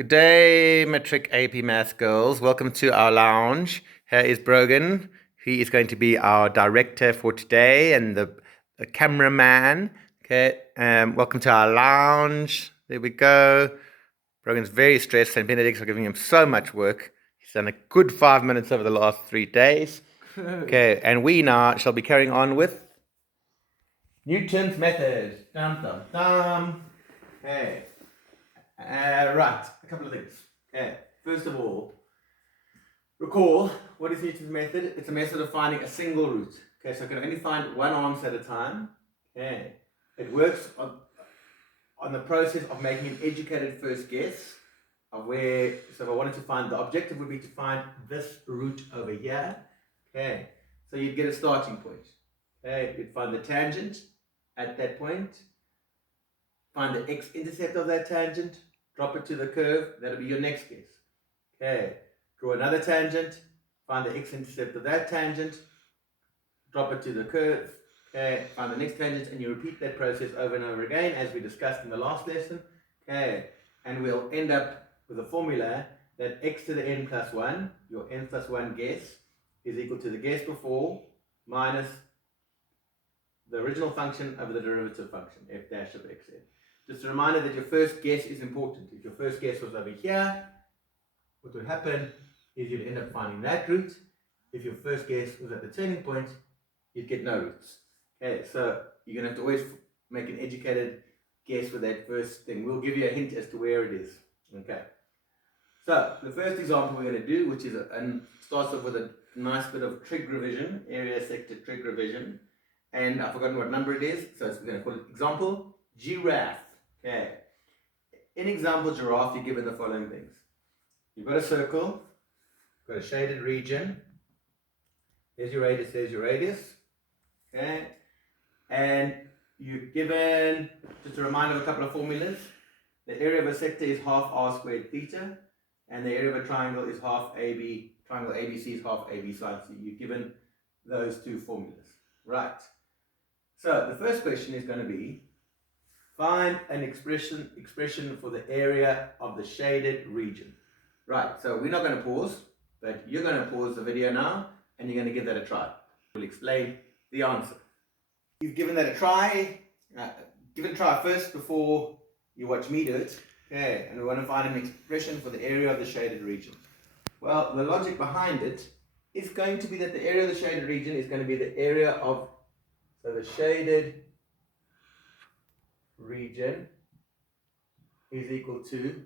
Good day, Matric AP Maths girls. Welcome to our lounge. Here is Brogan. He is going to be our director for today and the cameraman. Okay, welcome to our lounge. There we go. Brogan's very stressed and Benedict's are giving him so much work. He's done a good 5 minutes over the last 3 days. Okay, and we now shall be carrying on with Newton's method. Dum, dum, dum. Okay. Right, a couple of things. Okay, first of all, recall what is Newton's method? It's a method of finding a single root. Okay, so I can only find one answer at a time. Okay, it works on the process of making an educated first guess of where. So if I wanted to find, the objective would be to find this root over here. Okay, so you'd get a starting point. Okay, you'd find the tangent at that point. Find the x-intercept of that tangent, drop it to the curve, that'll be your next guess. Okay, draw another tangent, find the x-intercept of that tangent, drop it to the curve, okay, find the next tangent, and you repeat that process over and over again as we discussed in the last lesson. Okay, and we'll end up with a formula that x to the n plus 1, your n plus 1 guess, is equal to the guess before minus the original function over the derivative function, f dash of xn. Just a reminder that your first guess is important. If your first guess was over here, what would happen is you'd end up finding that root. If your first guess was at the turning point, you'd get no roots. Okay, so you're going to have to always make an educated guess with that first thing. We'll give you a hint as to where it is. Okay. So the first example we're going to do, which is starts off with a nice bit of trig revision, area sector trig revision. And I've forgotten what number it is, so we're going to call it example giraffe. Okay. In example giraffe, you're given the following things. You've got a circle, you've got a shaded region. There's your radius, there's your radius. Okay. And you're given, just a reminder of a couple of formulas. The area of a sector is half r squared theta, and the area of a triangle is half AB, triangle ABC is half AB sine c. You're given those two formulas. Right. So the first question is going to be, find an expression for the area of the shaded region. Right, so we're not going to pause, but you're going to pause the video now and you're going to give that a try. We'll explain the answer. You've given that a try. Give it a try first before you watch me do it. Okay, and we want to find an expression for the area of the shaded region. Well, the logic behind it is going to be that the area of the shaded region is going to be the area of, so the shaded region is equal to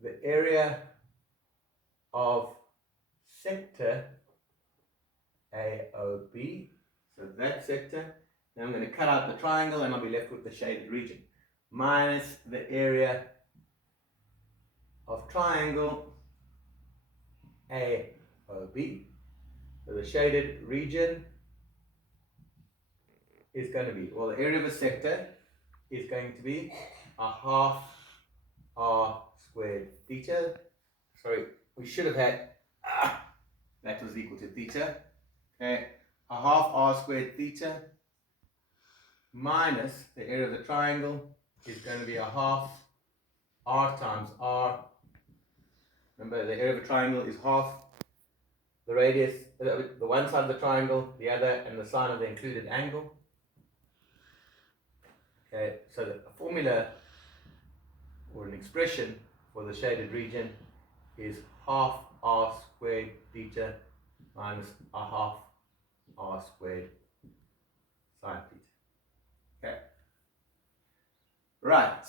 the area of sector AOB, so that sector. Now I'm going to cut out the triangle and I'll be left with the shaded region, minus the area of triangle AOB. So the shaded region is going to be, well, the area of a sector is going to be a half r squared theta. Sorry, we should have had that was equal to theta. Okay, a half r squared theta minus the area of the triangle is going to be a half r times r. Remember, the area of a triangle is half the radius, the one side of the triangle, the other, and the sine of the included angle. Okay, so the formula or an expression for the shaded region is half r squared theta minus a half r squared sine theta. Okay. Right.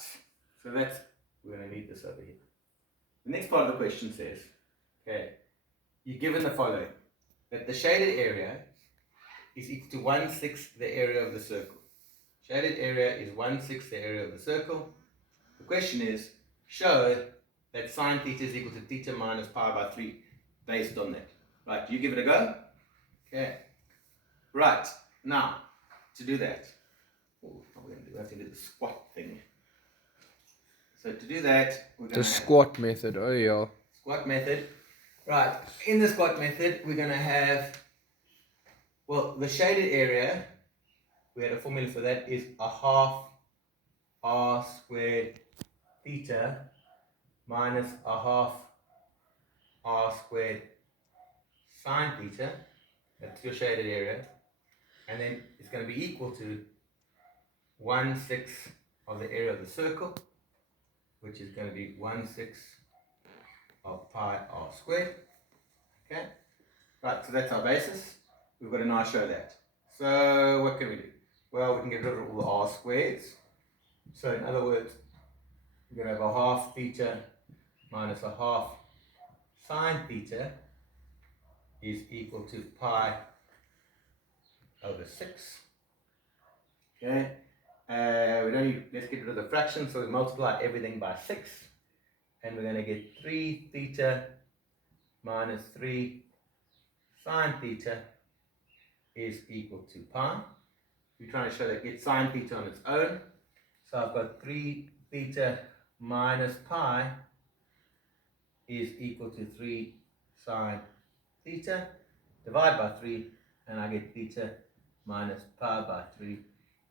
So that's, we're going to need this over here. The next part of the question says, okay, you're given the following, that the shaded area is equal to 1/6 the area of the circle. Shaded area is 1/6 the area of the circle. The question is, show that sine theta is equal to theta minus pi by 3 based on that. Right, you give it a go? Okay. Right, now, to do that, what are we going to do? We have to do the squat thing. So to do that, we're going to The squat method, oh yeah. Squat method. Right, in the squat method, we're going to have, well, the shaded area, we had a formula for that, is a half r squared theta minus a half r squared sine theta, that's your shaded area, and then it's going to be equal to 1/6 of the area of the circle, which is going to be 1/6 of pi r squared. Okay, right, so that's our basis. We've got to now show that. So what can we do? Well, we can get rid of all the r squareds. So in other words, we're going to have a half theta minus a half sine theta is equal to pi over 6. Okay, we don't need, let's get rid of the fraction, so we multiply everything by 6, and we're going to get 3 theta minus 3 sine theta is equal to pi. We're trying to show that get sine theta on its own, so I've got 3 theta minus pi is equal to 3 sine theta, divide by 3, and I get theta minus pi by 3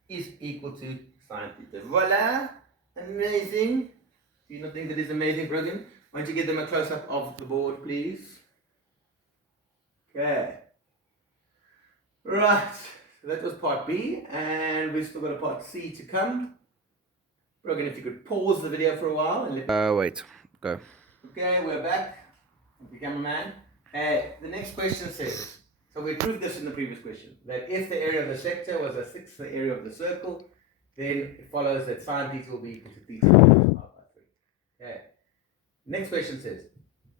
is equal to sine theta. Voila! Amazing! Do you not think that is amazing, Brogan? Why don't you give them a close-up of the board, please? Okay. Right, so that was part B, and we've still got a part C to come. Brogan, if you could pause the video for a while and let Wait. Go. Okay, we're back. The cameraman. The next question says, so we proved this in the previous question, that if the area of the sector was a sixth the area of the circle, then it follows that sine theta will be equal to theta minus pi by 3. Okay. Next question says,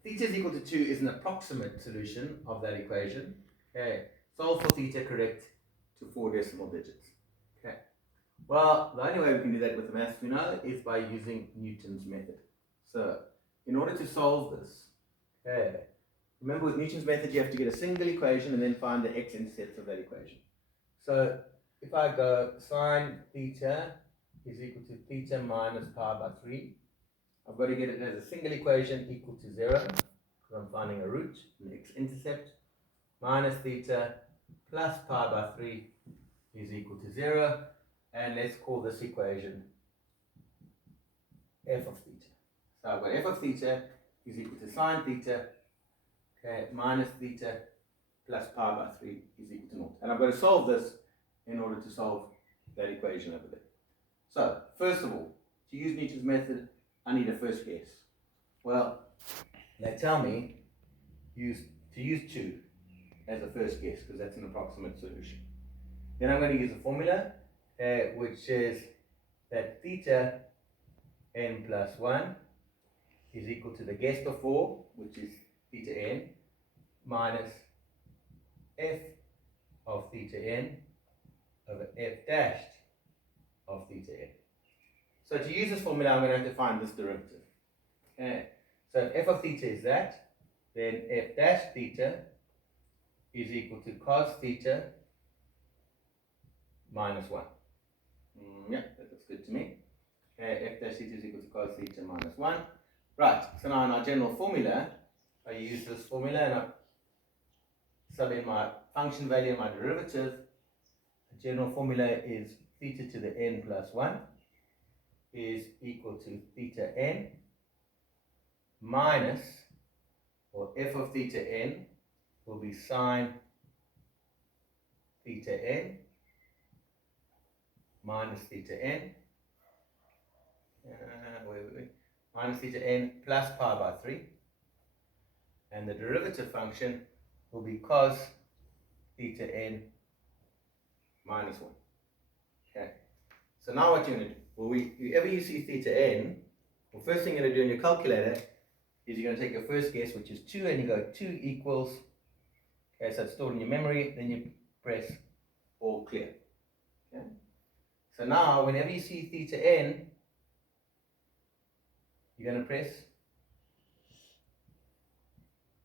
theta is equal to 2 is an approximate solution of that equation. Okay. Solve for theta correct to 4 decimal digits. Okay. Well, the only way we can do that with the maths we know is by using Newton's method. So, in order to solve this, okay, remember with Newton's method you have to get a single equation and then find the x-intercepts of that equation. So if I go sine theta is equal to theta minus pi by 3, I've got to get it as a single equation equal to 0, because I'm finding a root, an x-intercept, minus theta plus pi by 3 is equal to 0, and let's call this equation f of theta. So I've got f of theta is equal to sine theta, okay, minus theta plus pi by 3 is equal to 0. And I've got to solve this in order to solve that equation over there. So, first of all, to use Newton's method, I need a first guess. Well, they tell me to use 2 as a first guess, because that's an approximate solution. Then I'm going to use a formula, which is that theta n plus 1 is equal to the guess before, which is theta n, minus f of theta n over f dashed of theta n. So to use this formula, I'm going to have to find this derivative. Okay. So if f of theta is that, then f dash theta is equal to cos theta minus 1. Yeah, that looks good to me. F dash theta is equal to cos theta minus 1. Right, so now in our general formula, I use this formula and I sub in my function value and my derivative. The general formula is theta to the n plus 1 is equal to theta n minus, or f of theta n will be sine theta n minus theta n, minus theta n plus pi by 3, and the derivative function will be cos theta n minus 1. Okay, so now what you're going to do, well, whenever you see theta n, the first thing you're going to do in your calculator is you're going to take your first guess, which is 2, and you go 2 equals, okay, so it's stored in your memory, then you press all clear. Okay. So now, whenever you see theta n, you're going to press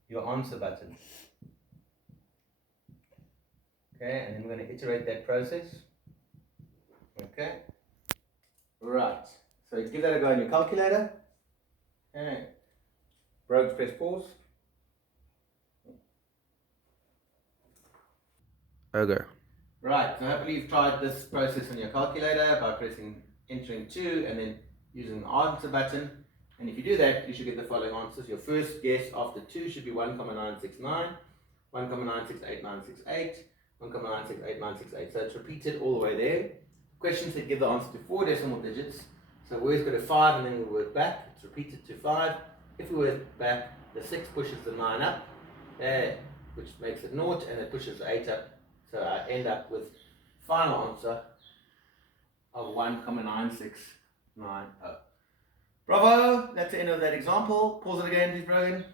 your answer button. Okay, and then we're going to iterate that process. Okay. Right. So give that a go on your calculator. Okay. Brogues, press pause. Okay. Right, so hopefully you've tried this process on your calculator by entering 2 and then using the answer button. And if you do that, you should get the following answers. Your first guess after 2 should be 1,969, 1,968,968, 1,968,968. So it's repeated all the way there. Questions that give the answer to 4 decimal digits. So we always go to 5 and then we work back. It's repeated to 5. If we work back, the 6 pushes the 9 up, which makes it 0, and it pushes the 8 up. So I end up with final answer of 1,9690. Bravo! That's the end of that example. Pause it again, please, Brogan.